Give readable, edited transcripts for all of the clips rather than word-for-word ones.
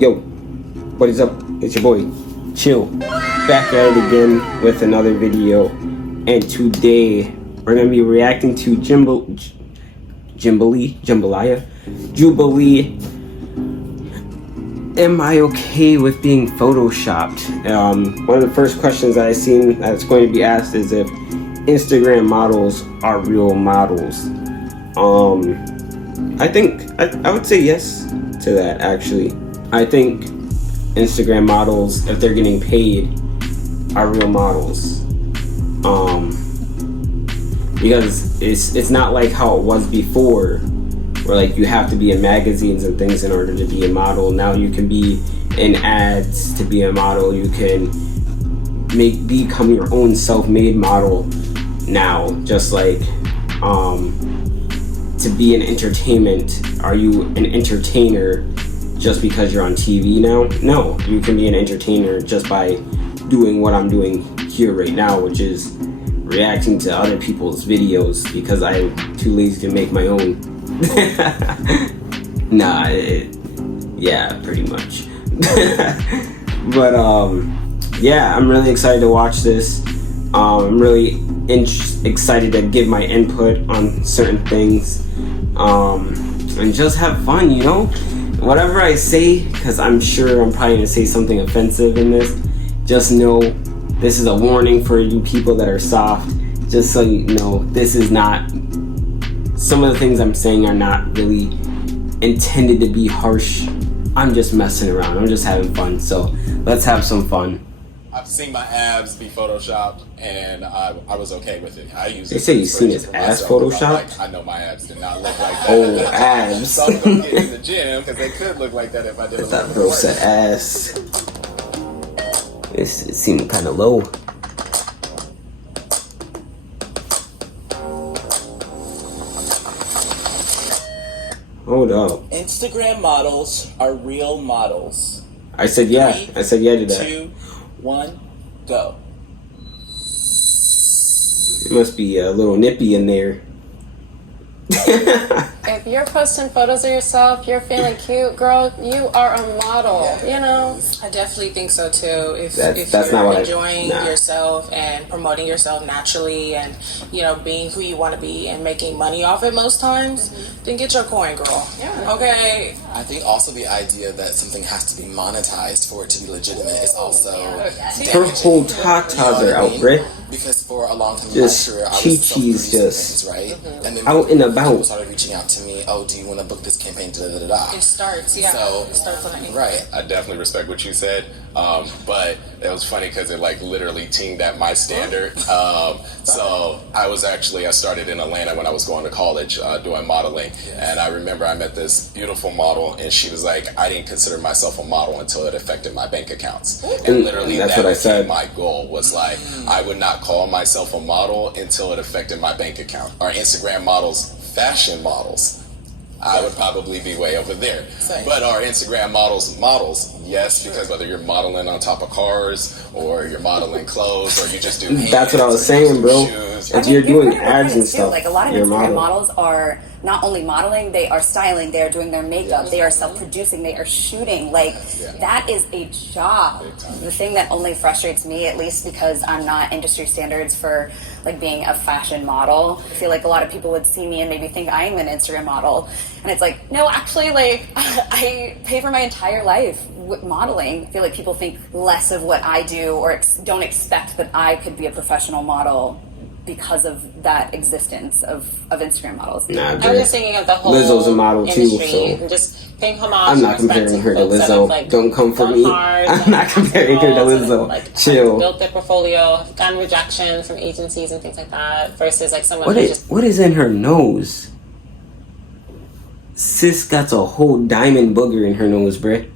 Yo, what is up? It's your boy, Chill, back at it again with another video. And today, we're going to be reacting to Jubilee. Am I okay with being photoshopped? One of the first questions that I seen that's going to be asked is if Instagram models are real models. I think I would say yes to that, actually. I think Instagram models, if they're getting paid, are real models. Because it's not like how it was before, where like you have to be in magazines and things in order to be a model. Now you can be in ads to be a model. You can become your own self-made model now. Just like to be in entertainment, are you an entertainer just because you're on TV now? No, you can be an entertainer just by doing what I'm doing here right now, which is reacting to other people's videos because I'm too lazy to make my own. Yeah, pretty much. But yeah, I'm really excited to watch this. I'm really excited to give my input on certain things, and just have fun, you know? Whatever I say, because I'm sure I'm probably gonna say something offensive in this, just know this is a warning for you people that are soft. Just so you know, this is not, some of the things I'm saying are not really intended to be harsh. I'm just messing around, I'm just having fun, so let's have some fun. I've seen my abs be photoshopped, and I was okay with it. I use. They say you've seen his ass photoshopped? Like, I know my abs did not look like that. Oh, abs. So I'm gonna get in the gym, because they could look like that if I did a little That bro said ass. It seemed kind of low. Hold up. Instagram models are real models. I said yeah. 3, I said yeah to that. 2, 1, go. It must be a little nippy in there. If you're posting photos of yourself, you're feeling cute, girl, you are a model, you know? I definitely think so too. If That's you're not enjoying yourself and promoting yourself naturally and, you know, being who you want to be and making money off it most times, then get your coin, girl. Yeah. Okay? I think also the idea that something has to be monetized for it to be legitimate is also Her whole tatas are out, Britt. Because for a long time, Just I was chi-chi's just things, right? And then out and about. people started reaching out to me. Oh, do you want to book this campaign? It starts, yeah. So, it starts on an right. I definitely respect what you said, but it was funny because it like literally teamed at my standard. So I started in Atlanta when I was going to college doing modeling, and I remember I met this beautiful model, and she was like, I didn't consider myself a model until it affected my bank accounts. And literally that's that what I said. My goal was like, I would not call myself a model until it affected my bank account. Our Instagram models, fashion models, I would probably be way over there. But our Instagram models, yes, because whether you're modeling on top of cars or you're modeling clothes or you just do That's what I was saying, bro. If you're doing ads and stuff, like a lot of you're Instagram modeling. models are not only modeling, they are styling, they are doing their makeup, they are self-producing, they are shooting. Like, that is a job. The thing that only frustrates me, at least because I'm not industry standards for like being a fashion model, I feel like a lot of people would see me and maybe think I am an Instagram model. And it's like, no, actually, like, I pay for my entire life with modeling. I feel like people think less of what I do or don't expect that I could be a professional model because of that existence of Instagram models. Nah, I was just thinking of the whole Lizzo's a model too, industry, so and just paying homage. I'm not comparing her to Lizzo. Like, don't come for me. I'm not comparing her to Lizzo. Like, Chill. Built their portfolio, gotten rejection from agencies and things like that. Versus like someone who just what is in her nose? Sis got a whole diamond booger in her nose, bruh.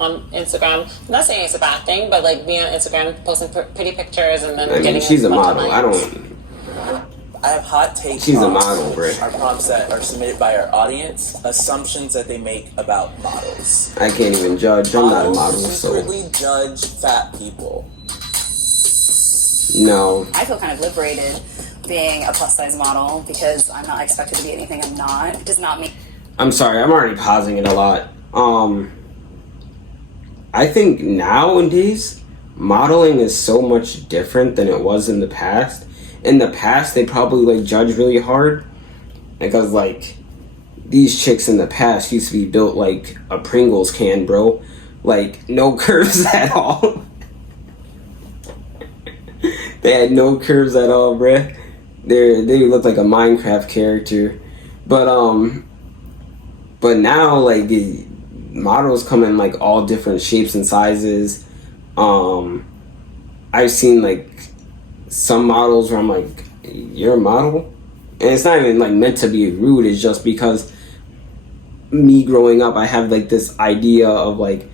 on Instagram. I'm not saying it's a bad thing, but like being on Instagram, posting pretty pictures and then I mean, getting. she's a model. I have hot takes. She's a model, bro. Our prompts that are submitted by our audience, assumptions that they make about models. I can't even judge. I'm not a model, Models so secretly judge fat people. no. I feel kind of liberated being a plus size model because I'm not expected to be anything I'm not. It does not mean. I'm sorry. I'm already pausing it a lot. I think nowadays modeling is so much different than it was in the past. In the past, they probably like judge really hard because like these chicks in the past used to be built like a Pringles can, bro. Like no curves at all. They had no curves at all, bruh. They look like a Minecraft character. But now like the models come in like all different shapes and sizes. I've seen like some models where I'm like, you're a model? And it's not even like meant to be rude, it's just because me growing up, I have like this idea of like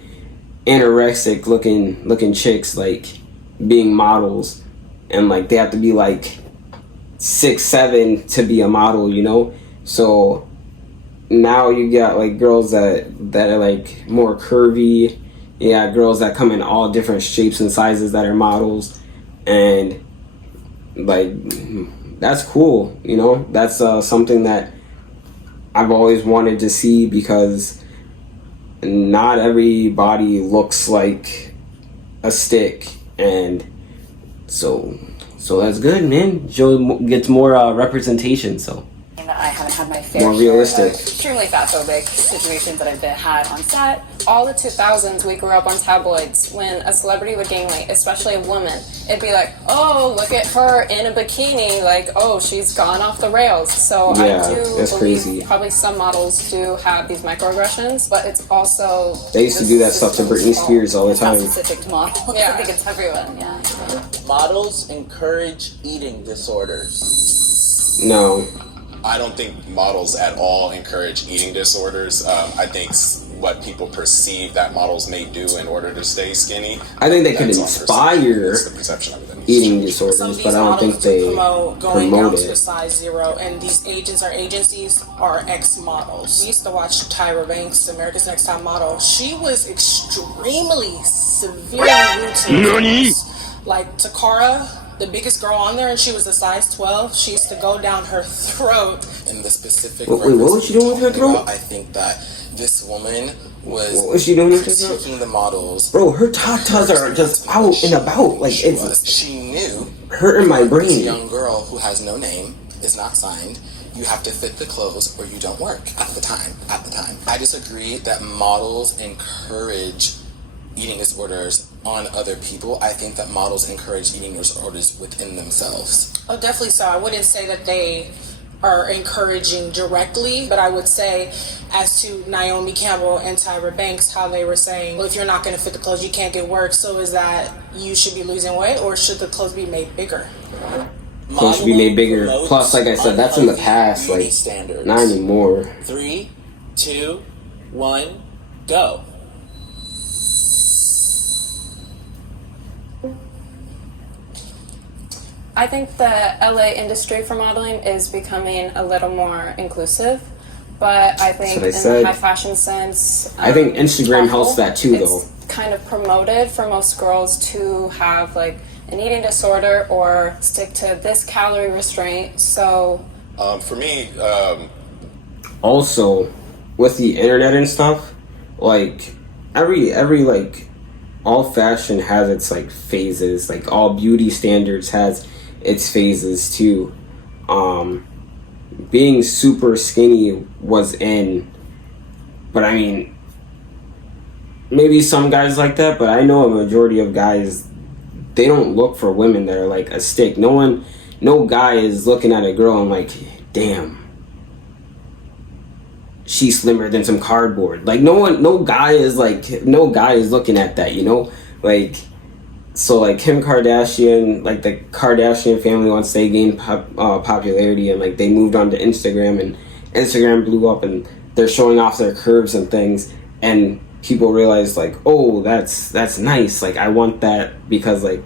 anorexic looking chicks like being models, and like they have to be like 6'7" to be a model, you know? So now you got like girls that are like more curvy. Yeah, girls that come in all different shapes and sizes that are models, and like that's cool, you know? That's something that I've always wanted to see, because not everybody looks like a stick, and so that's good, man. Joe gets more representation, so that I haven't had my fair more share realistic. of extremely fatphobic situations that I've had on set. All the 2000s, we grew up on tabloids. When a celebrity would gain weight, especially a woman, it'd be like, oh, look at her in a bikini, like, oh, she's gone off the rails. So Yeah, I do that's believe crazy. probably some models do have these microaggressions, but it's also... They used to do that stuff to Britney Spears all the It's not time. specific to models. Yeah. I think it's everyone. Yeah. Models encourage eating disorders. No. I don't think models at all encourage eating disorders. I think what people perceive that models may do in order to stay skinny. I think they could that's all perception. inspire It's the perception of it. eating Some of disorders, these but I don't think models they promote going down promote to a it. size 0, and these agents or agencies are ex-models. We used to watch Tyra Banks, America's Next Top Model. She was extremely severely rude to girls. Like Takara, the biggest girl on there, and she was a size 12. She used to go down her throat. In the specific Wait, what was she doing with her throat? I think that this woman was What was she doing with her throat? critiquing the models. Bro, her tatas are just out and about. Like, it's She knew hurting my this brain. young girl who has no name, is not signed. You have to fit the clothes or you don't work at the time. I disagree that models encourage eating disorders on other people. I think that models encourage eating disorders within themselves. Oh, definitely so. I wouldn't say that they are encouraging directly, but I would say, as to Naomi Campbell and Tyra Banks, how they were saying, well, if you're not going to fit the clothes, you can't get work. So is that you should be losing weight, or should the clothes be made bigger? Clothes should be made bigger. Modeling Plus, like I said, that's in the past. beauty Like, standards. not anymore. 3, 2, 1, go. I think the LA industry for modeling is becoming a little more inclusive, but I think That's what I in said. my fashion sense, I think Instagram helps that too, it's though. kind of promoted for most girls to have like an eating disorder or stick to this calorie restraint. So For me, Also, with the internet and stuff, like every like all fashion has its like phases. Like all beauty standards has its phases too. Being super skinny was in, but I mean, maybe some guys like that, but I know a majority of guys, they don't look for women that are like a stick. No guy is looking at a girl and like, damn, she's slimmer than some cardboard. Like no guy is looking at that, you know? Like, so like Kim Kardashian, like the Kardashian family, once they gained popularity and like they moved on to Instagram, and Instagram blew up and they're showing off their curves and things, and people realize like, oh, that's nice. Like I want that, because like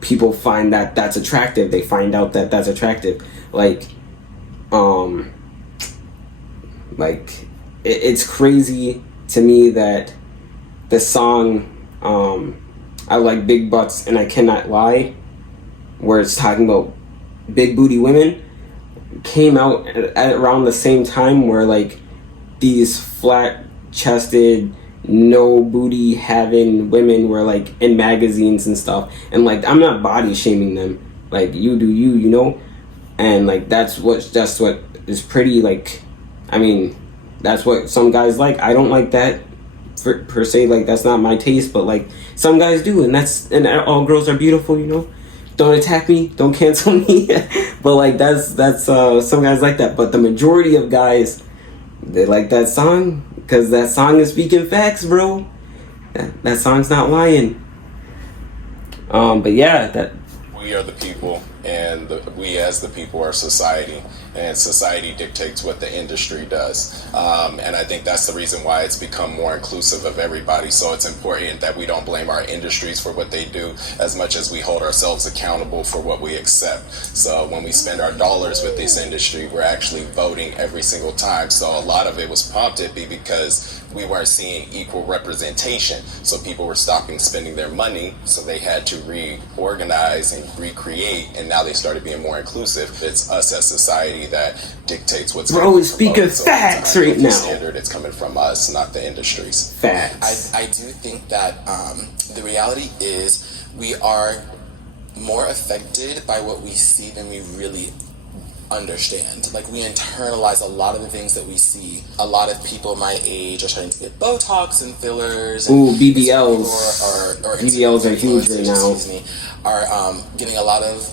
people find that that's attractive. They find out that that's attractive. Like it's crazy to me that the song I like big butts and I cannot lie, where it's talking about big booty women, came out at around the same time where like these flat chested no booty having women were like in magazines and stuff, and like I'm not body shaming them, like you do you, you know, and like that's what is pretty, like, I mean, that's what some guys like. I don't like that per se, like that's not my taste, but like some guys do, and all girls are beautiful, you know. Don't attack me, don't cancel me. But like that's some guys like that, but the majority of guys, they like that song because that song is speaking facts, bro. That song's not lying. But yeah, that we are the people, and we as the people are society, and society dictates what the industry does. And I think that's the reason why it's become more inclusive of everybody. So it's important that we don't blame our industries for what they do as much as we hold ourselves accountable for what we accept. So when we spend our dollars with this industry, we're actually voting every single time. So a lot of it was prompted because we weren't seeing equal representation. So people were stopping spending their money, so they had to reorganize and recreate, and now they started being more inclusive. It's us as society that dictates what's bro is speaking facts right now. Standard, it's coming from us, not the industries. Facts. I do think that the reality is we are more affected by what we see than we really understand. Like, we internalize a lot of the things that we see. A lot of people my age are starting to get Botox and fillers. Ooh, BBLs. Or BBLs are huge right now. Excuse me, are getting a lot of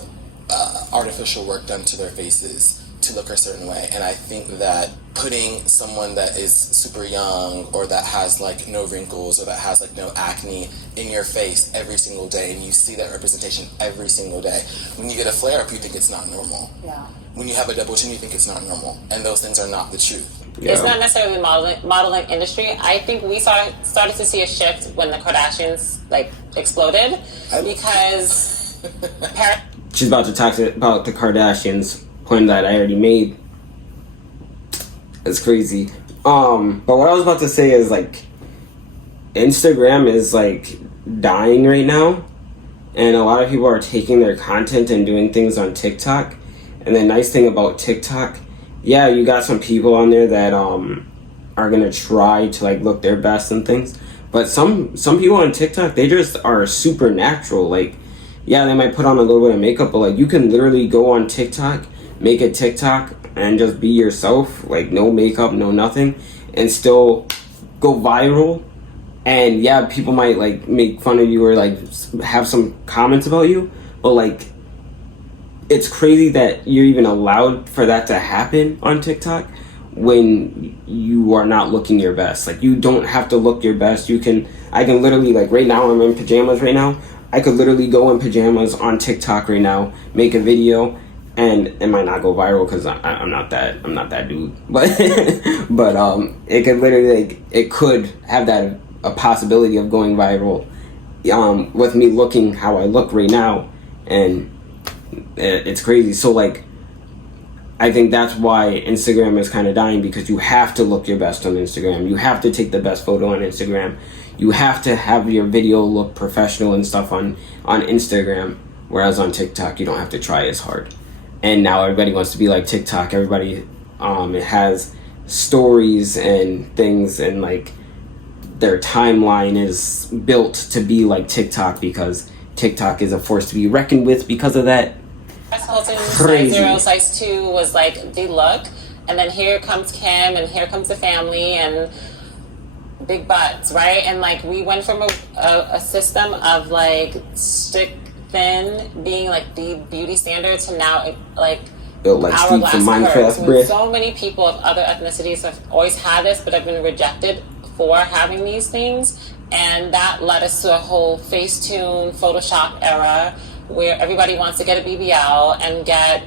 artificial work done to their faces to look a certain way. And I think that putting someone that is super young, or that has like no wrinkles, or that has like no acne in your face every single day, and you see that representation every single day, when you get a flare up, you think it's not normal. Yeah. When you have a double chin, you think it's not normal, and those things are not the truth. Yeah. It's not necessarily modeling industry. I think we started to see a shift when the Kardashians like exploded, because She's about to talk about the Kardashians, point that I already made. It's crazy. But what I was about to say is, like, Instagram is like dying right now, and a lot of people are taking their content and doing things on TikTok. And the nice thing about TikTok, yeah, you got some people on there that are gonna try to like look their best and things, but some people on TikTok, they just are super natural. Like, yeah, they might put on a little bit of makeup, but like you can literally go on TikTok, make a TikTok, and just be yourself, like no makeup, no nothing, and still go viral. And yeah, people might like make fun of you or like have some comments about you, but like it's crazy that you're even allowed for that to happen on TikTok when you are not looking your best. Like, you don't have to look your best. I can literally, like, right now I'm in pajamas right now. I could literally go in pajamas on TikTok right now, make a video, and it might not go viral because I'm not that dude. But it could literally, like, it could have a possibility of going viral with me looking how I look right now, and it's crazy. So like, I think that's why Instagram is kind of dying, because you have to look your best on Instagram. You have to take the best photo on Instagram. You have to have your video look professional and stuff on Instagram. Whereas on TikTok, you don't have to try as hard. And now everybody wants to be like TikTok. Everybody it has stories and things, and like their timeline is built to be like TikTok, because TikTok is a force to be reckoned with because of that. Hilton Crazy. size 0, size 2 was like the look, and then here comes Kim, and here comes the family, and big butts, right? And like, we went from a system of like stick thin being like the beauty standard to now like Built like Steve from Minecraft, bruh. So many people of other ethnicities have always had this, but have been rejected for having these things, and that led us to a whole Facetune, Photoshop era, where everybody wants to get a BBL and get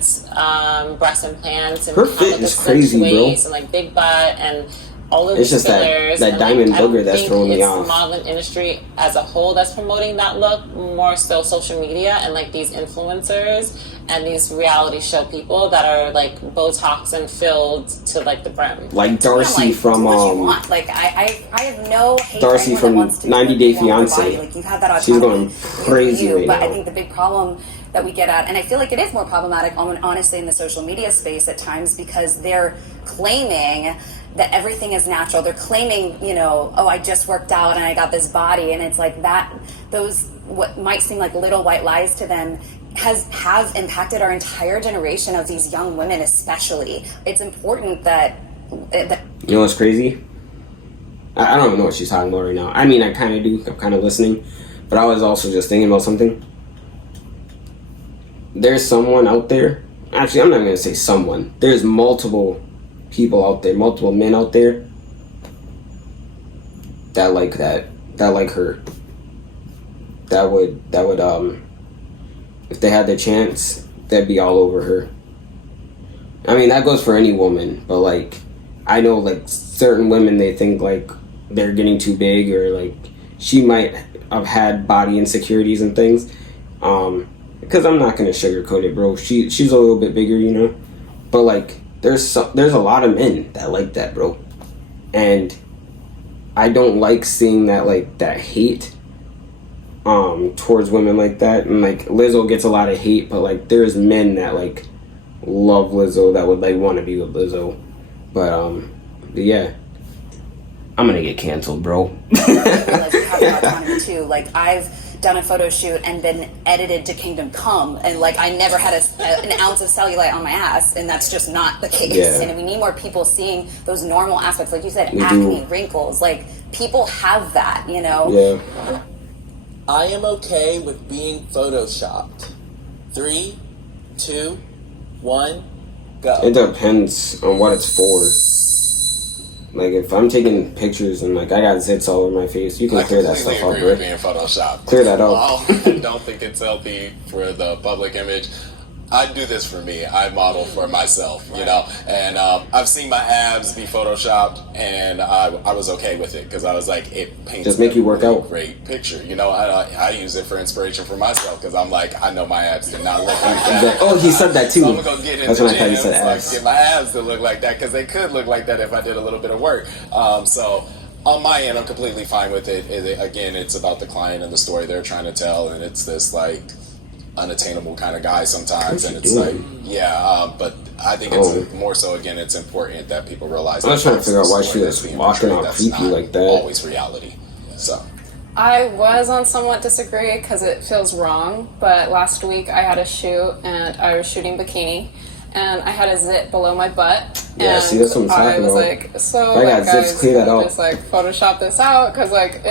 breast implants and Her come fit with is the crazy, bro. waist and like big butt and all of It's these just that- fillers. that And, diamond I don't booger that's think throwing me it's off. the modeling industry as a whole that's promoting that look, more so social media and like these influencers and these reality show people that are like Botox and filled to like the brim. Like Darcy I'm like, from do what you want. Like, I have no hate Darcy for anyone from that wants to 90 do Day what they want with their Fiancé. body. Like, you've had that She's autonomy. going crazy You do, right but now. I think the big problem that we get at, and I feel like it is more problematic, honestly, in the social media space at times, because they're claiming that everything is natural. They're claiming, you know, oh, I just worked out and I got this body, and it's like that. Those what might seem like little white lies to them have impacted our entire generation of these young women, especially. It's important that you know what's crazy? I don't even know what she's talking about right now. I mean, I kind of do. I'm kind of listening, but I was also just thinking about something. There's someone out there. Actually, I'm not going to say someone. There's multiple people out there, multiple men out there that like her. That would if they had the chance, they'd be all over her. I mean, that goes for any woman, but like, I know like certain women, they think like they're getting too big, or like she might have had body insecurities and things. Because I'm not gonna sugarcoat it, bro. She's a little bit bigger, you know. But like, there's a lot of men that like that, bro. And I don't like seeing that hate towards women like that. And like, Lizzo gets a lot of hate, but like, there's men that like love Lizzo, that would like want to be with Lizzo. But yeah, I'm gonna get canceled, bro. Like we have autonomy too. Like I've done a photo shoot and been edited to Kingdom Come, and like I never had an ounce of cellulite on my ass, and that's just not the case. Yeah. And we need more people seeing those normal aspects, like you said, acne, wrinkles. Like people have that, you know. Yeah. I am okay with being photoshopped. 3, 2, 1, go. It depends on what it's for. Like, if I'm taking pictures and like I got zits all over my face, you can clear that stuff up, bro. Being photoshopped. Clear that up. I don't think it's healthy for the public image. I do this for me. I model for myself, you know. And I've seen my abs be photoshopped, and I was okay with it because I was like, it paints just make you work really out. Great picture, you know. I use it for inspiration for myself because I'm like, I know my abs did not look like that. Oh, he said that too. So I'm gonna go get in That's the when I thought he gym, said so I abs. can get my abs to look like that because they could look like that if I did a little bit of work. So on my end, I'm completely fine with it. Again, it's about the client and the story they're trying to tell, and it's this like unattainable kind of guy sometimes, and it's like, yeah, but I think it's more so, again, it's important that people realize. I was trying to figure out why she was walking out creepy like that. Always reality. So I was on somewhat disagree because it feels wrong, but last week I had a shoot and I was shooting bikini, and I had a zit below my butt. Yeah, and see, that's what I'm talking I was about. like, so If I got like, zits, guys, clear that can we out. just like Photoshop this out, because like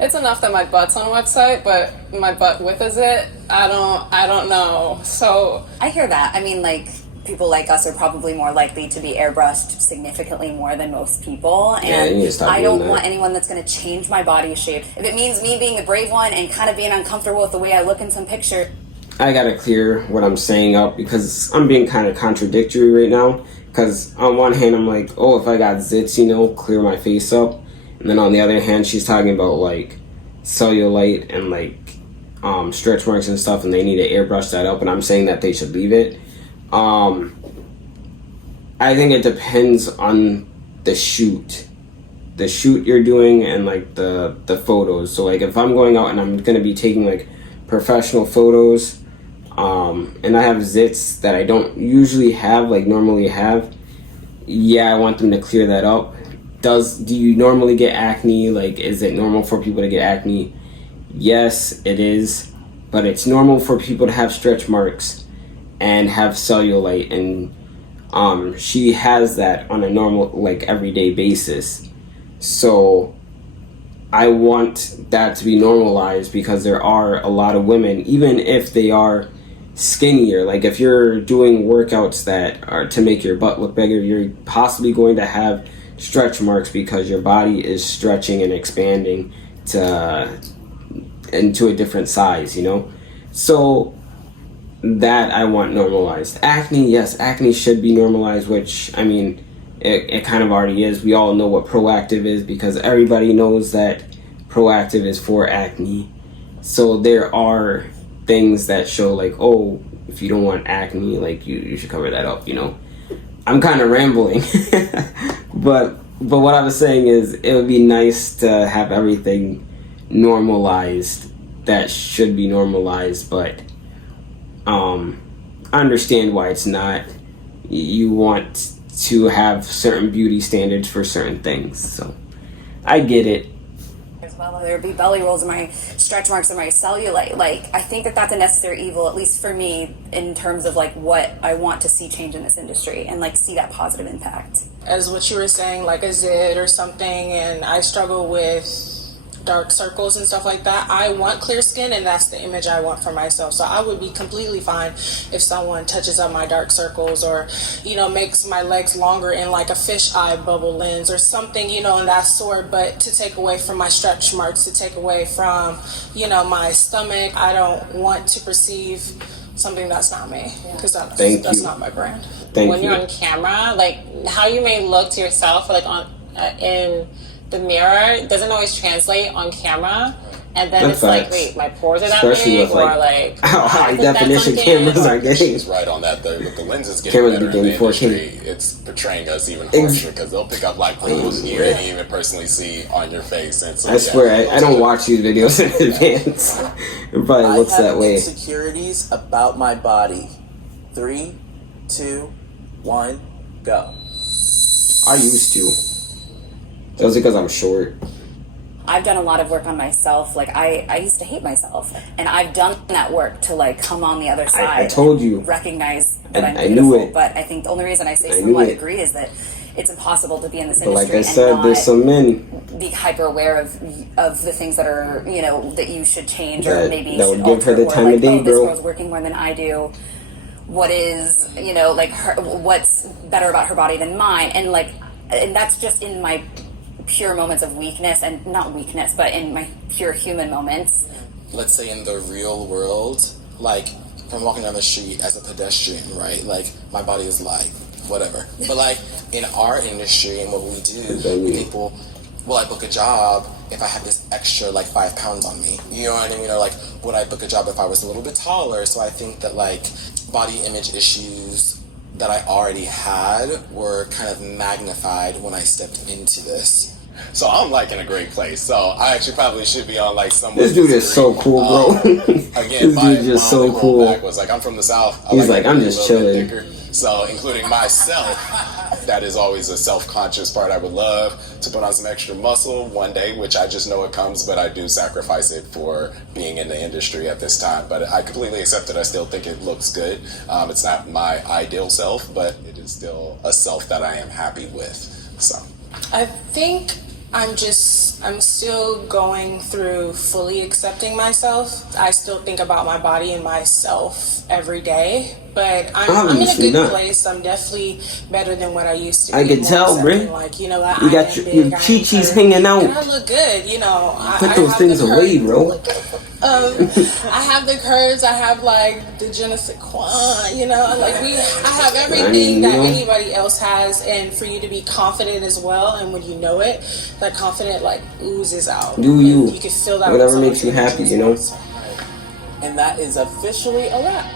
it's enough that my butt's on a website, but my butt with a zit, I don't know. So I hear that. I mean, like, people like us are probably more likely to be airbrushed significantly more than most people, Yeah, you need to stop I doing don't that. want anyone that's going to change my body shape. If it means me being the brave one and kind of being uncomfortable with the way I look in some picture, I gotta clear what I'm saying up because I'm being kind of contradictory right now. Because on one hand, I'm like, oh, if I got zits, you know, clear my face up. And then on the other hand, she's talking about like cellulite and like stretch marks and stuff, and they need to airbrush that up. And I'm saying that they should leave it. I think it depends on the shoot you're doing, and like the photos. So like if I'm going out and I'm gonna be taking like professional photos, and I have zits that I don't usually have, like normally have, yeah, I want them to clear that up. Do you normally get acne? Like, is it normal for people to get acne? Yes, it is, but it's normal for people to have stretch marks and have cellulite, and she has that on a normal, like, everyday basis. So I want that to be normalized because there are a lot of women, even if they are skinnier, like if you're doing workouts that are to make your butt look bigger, you're possibly going to have stretch marks because your body is stretching and expanding into a different size, you know? So that I want normalized. Acne, yes, acne should be normalized, which, I mean, it kind of already is. We all know what Proactive is because everybody knows that Proactive is for acne. So there are things that show like, oh, if you don't want acne, like you should cover that up, you know? I'm kind of rambling. but what I was saying is it would be nice to have everything normalized that should be normalized, but I understand why it's not. You want to have certain beauty standards for certain things. So I get it. As well, there would be belly rolls and my stretch marks and my cellulite. Like, I think that that's a necessary evil, at least for me, in terms of like what I want to see change in this industry and like see that positive impact. As what you were saying, like a zit or something, and I struggle with dark circles and stuff like that. I want clear skin, and that's the image I want for myself. So I would be completely fine if someone touches up my dark circles, or, you know, makes my legs longer in like a fisheye bubble lens or something, you know, in that sort. But to take away from my stretch marks, to take away from, you know, my stomach, I don't want to perceive something that's not me, because that's not my brand. When you're on camera, like how you may look to yourself, like on in the mirror, doesn't always translate on camera, and then it's like, wait, my pores are that big, or like how high definition cameras are getting. She's right on that. The lenses getting better in the industry. It's portraying us even harsher, because they'll pick up like wrinkles you didn't even personally see on your face. And so, I swear, I don't watch these videos in advance. It probably looks that way. Insecurities about my body. 3, 2, 1, go. I used to. That was because I'm short. I've done a lot of work on myself. Like I used to hate myself, and I've done that work to like come on the other side. I told you. Recognize that I'm I beautiful. knew it. But I think the only reason I say somewhat agree is that it's impossible to be in this But industry. like I said, there's some men be hyper aware of the things that are, you know, that you should change, or maybe that should would give her the alter, time or like, of day, oh, this bro. girl's working more than I do. What is, you know, like what's better about her body than mine? And that's just in my pure moments of weakness, and not weakness, but in my pure human moments. Let's say in the real world, like if I'm walking down the street as a pedestrian, right? Like my body is like whatever. But like in our industry and what we do, people, will I book a job if I have this extra like 5 pounds on me? You know what I mean? Or like, would I book a job if I was a little bit taller? So I think that like body image issues that I already had were kind of magnified when I stepped into this. So I'm like in a great place. So I actually probably should be on like some. This dude is so cool, bro. Again, this dude is so cool. Was like, I'm from the South. He's like, I'm just chilling. So including myself, that is always a self-conscious part. I would love to put on some extra muscle one day, which I just know it comes, but I do sacrifice it for being in the industry at this time. But I completely accept it. I still think it looks good. It's not my ideal self, but it is still a self that I am happy with. So I think I'm still going through fully accepting myself. I still think about my body and myself every day, but I'm in a good place. I'm definitely better than what I used to be. I can tell, bro. Like, you know, you got your chi-chis hanging out. And I look good, you know. Put those things away, bro. I have the curves, I have like the je ne sais quoi, you know, like I have everything that anybody else has, and for you to be confident as well, and when you know it, that confident like oozes out. Do you? You can feel that. Whatever makes you happy, you know. And that is officially a wrap.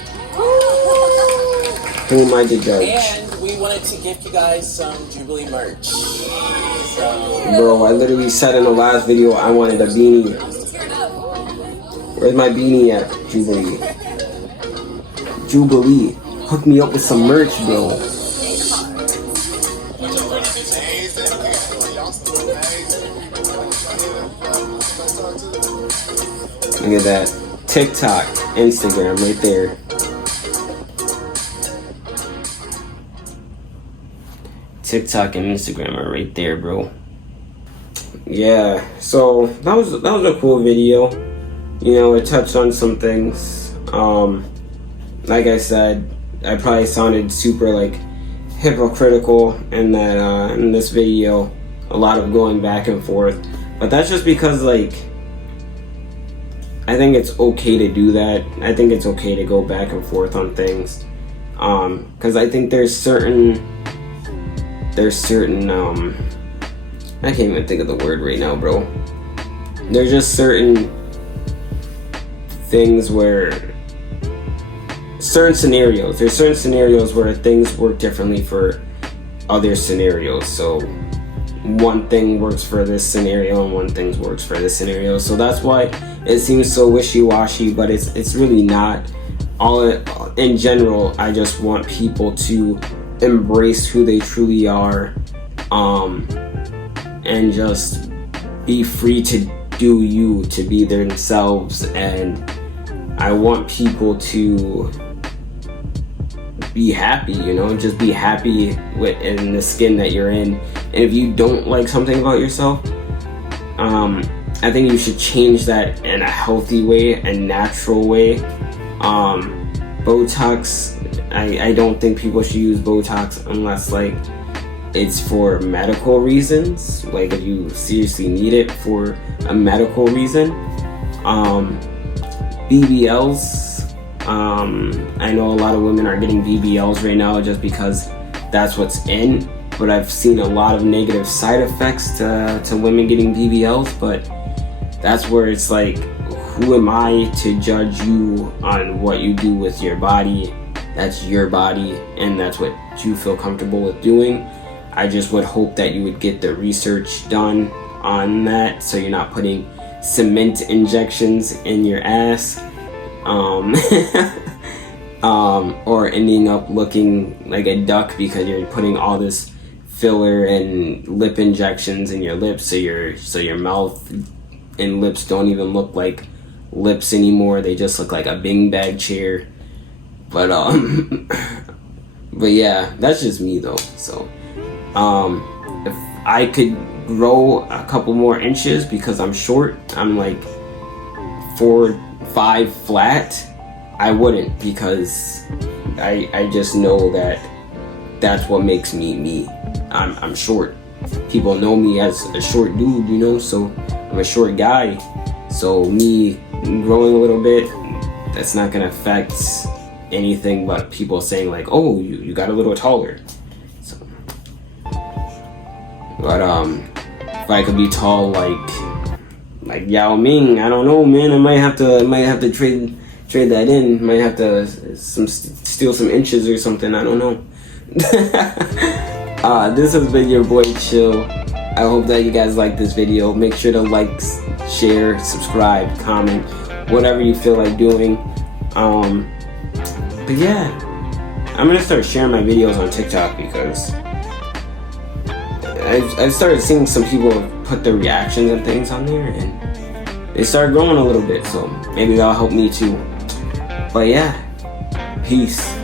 Who am I to judge? And we wanted to give you guys some Jubilee merch. So, bro, I literally said in the last video I wanted a beanie. Where's my beanie at, Jubilee? Jubilee, hook me up with some merch, bro. Look at that. TikTok, Instagram, right there. TikTok and Instagram are right there, bro. Yeah, so that was a cool video. You know, it touched on some things. Like I said, I probably sounded super like hypocritical in that in this video. A lot of going back and forth, but that's just because like I think it's okay to do that. I think it's okay to go back and forth on things, because I think there's certain I can't even think of the word right now, bro. There's just certain things where there's certain scenarios where things work differently for other scenarios. So one thing works for this scenario and one thing works for this scenario. So that's why it seems so wishy-washy, but it's really not. In general, I just want people to embrace who they truly are, and just be free to do you, to be themselves. And I want people to be happy, you know, just be happy in the skin that you're in. And if you don't like something about yourself, I think you should change that in a healthy way, a natural way. Botox, I don't think people should use Botox unless like it's for medical reasons, like if you seriously need it for a medical reason. BBLs, I know a lot of women are getting BBLs right now just because that's what's in, but I've seen a lot of negative side effects to women getting BBLs. But that's where it's like, who am I to judge you on what you do with your body? That's your body, and that's what you feel comfortable with doing. I just would hope that you would get the research done on that, so you're not putting cement injections in your ass, or ending up looking like a duck because you're putting all this filler and lip injections in your lips, so your mouth and lips don't even look like lips anymore. They just look like a beanbag chair. But but yeah, that's just me though. So if I could grow a couple more inches, because I'm short, I'm like 4'5" flat, I wouldn't, because I just know that that's what makes me me. I'm short. People know me as a short dude, you know, so I'm a short guy. So me growing a little bit, that's not gonna affect anything but people saying like, oh, you got a little taller. So, but if I could be tall like Yao Ming, I don't know, man. I might have to trade that in. Might have to steal some inches or something. I don't know. This has been your boy Chill. I hope that you guys like this video. Make sure to like, share, subscribe, comment, whatever you feel like doing. But yeah, I'm gonna start sharing my videos on TikTok, because I've started seeing some people put their reactions and things on there, and they started growing a little bit, so maybe that'll help me too. But yeah, peace.